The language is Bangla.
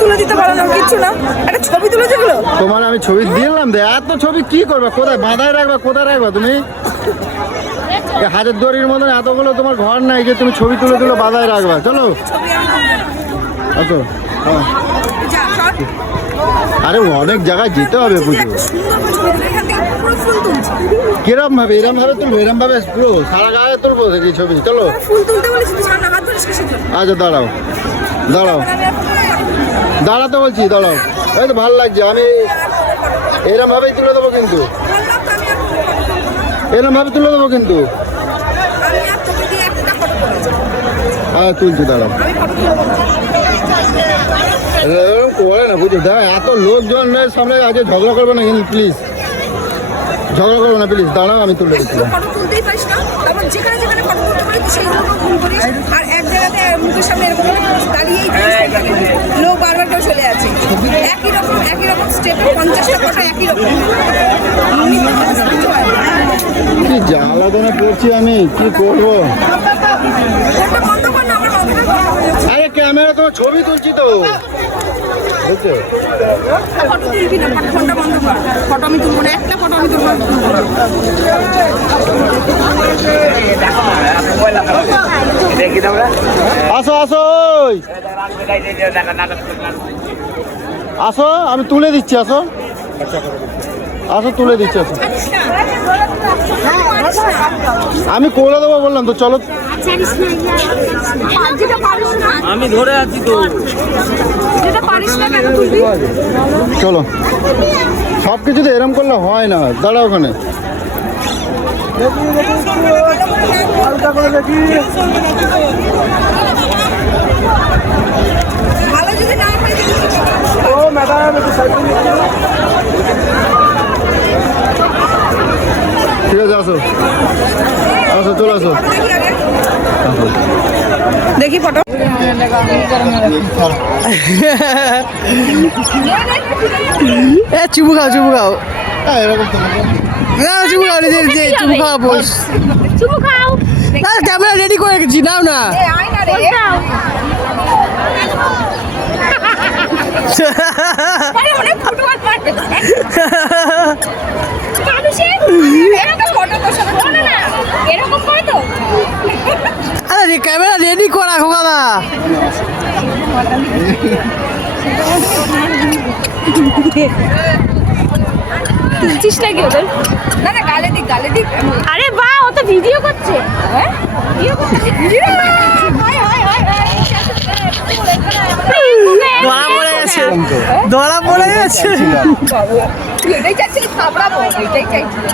তুলে দিতে পারো না, কিছু না, একটা ছবি তুলে যেগুলো তোমার আমি ছবি দিলাম দে, এত ছবি কি করবে, কোথায় বাঁধায় রাখবা, কোথায় রাখবা তুমি? হাজার দুয়ারির মতন এতগুলো তোমার ঘর নাই যে তুমি ছবি তুলে তুলে বাঁধায় রাখবা। চলো আচ্ছা, আরে অনেক জায়গায় যেতে হবে পুজো। কিরম ভাবে, এরম ভাবে তুলবো, এরম ভাবে পুরো সারা গায়ে তুলবো দেখি ছবি। চলো আচ্ছা, দাঁড়াও দাঁড়াও, দাঁড়াতে বলছি, দাঁড়াও। এই তো ভালো লাগছে, আমি এরম ভাবেই তুলে দেবো কিন্তু, এরম ভাবে তুলে দেবো কিন্তু। হ্যাঁ তুলছি, দাঁড়াও। এরকম করে না বুঝো, দেখ এত লোকজনের সামনে আগে ঝগড়া করবে না কিন্তু, প্লিজ ঝগড়া করবো না প্লিজ, দাঁড়াও আমি তুলে দিচ্ছি। লোক বারবার করে চলে আছে, একই রকম স্টেপে 50টা ফটো একই রকম। কি জ্বালাতনে পড়ছি আমি, কি করবো? আরে ক্যামেরা তোমার ছবি তুলছি তো, বুঝছো? ফটো তুলবি না, ফোনটা বন্ধ কর। ফটো আমি তুলবো না, একটা ফটো আমি তুলবো। আসো আসো আসো, আমি তুলে দিচ্ছি, আসো আসো, তুলে দিচ্ছি, আসো। আমি করে দেবো বললাম তো, চলো। আমি ধরে আছি তো, চলো। সব কিছুতে এরম করলে হয় না, দাঁড়াও ওখানে। ঠিক আছে, আসো আসো, চলে আসো। দেখি ফটো। চুমু খাও, চুমু খাও, এরকম না চুমু খাও, চুমু খাও, বস চুমু খাও। ক্যামেরা রেডি করে রেখেছি, নাও না। আরে ক্যামেরা রেডি করা খোকাদা। তুলছিস নাকি ওদের? না না, গালে দিক, গালে দিক। আরে বাহ, ও তো ভিডিও করছে। হ্যাঁ, ভিডিও করছে। ধরা পড়ে গেছে, ধরা পড়ে গেছে। এটাই চাইছিলি, থাপড়াবো, এটাই চাইছিলি।